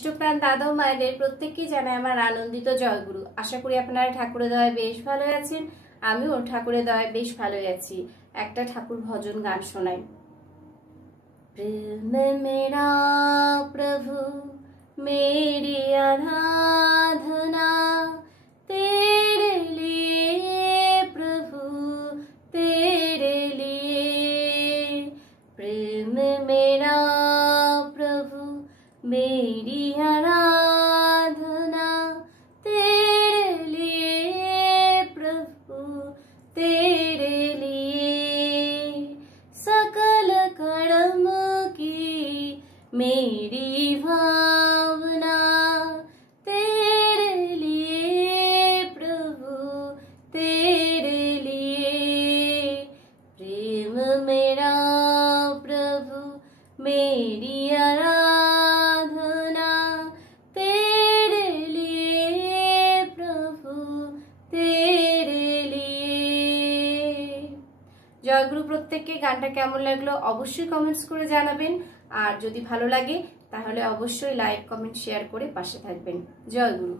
প্রাণ দাদা ও মায়েদের প্রত্যেককেই জানাই আমার আনন্দিত জয়গুরু। আশা করি আপনারা ঠাকুরের দয়ায় বেশ ভালো আছেন। আমিও ঠাকুরের দয়ায় বেশ ভালোই আছি। একটা ঠাকুর ভজন গান শোনাই। प्रेम मेरा प्रभु मेरी आराधना तेरे लिए प्रभु तेरे लिए। प्रेम मेरा प्रभु मेरी आराधना तेरे लिए प्रभु तेरे लिए। सकल कर्म की मेरी भावना तेरे लिए प्रभु तेरे लिए। प्रेम मेरा प्रभु मेरी आराधना तेरे लिए प्रभु तेरे लिए। জয়গুরু। প্রত্যেককে গানটা কেমন লাগলো অবশ্যই কমেন্টস করে জানাবেন, আর যদি ভালো লাগে তাহলে অবশ্যই লাইক কমেন্ট শেয়ার করে পাশে থাকবেন। জয়গুরু।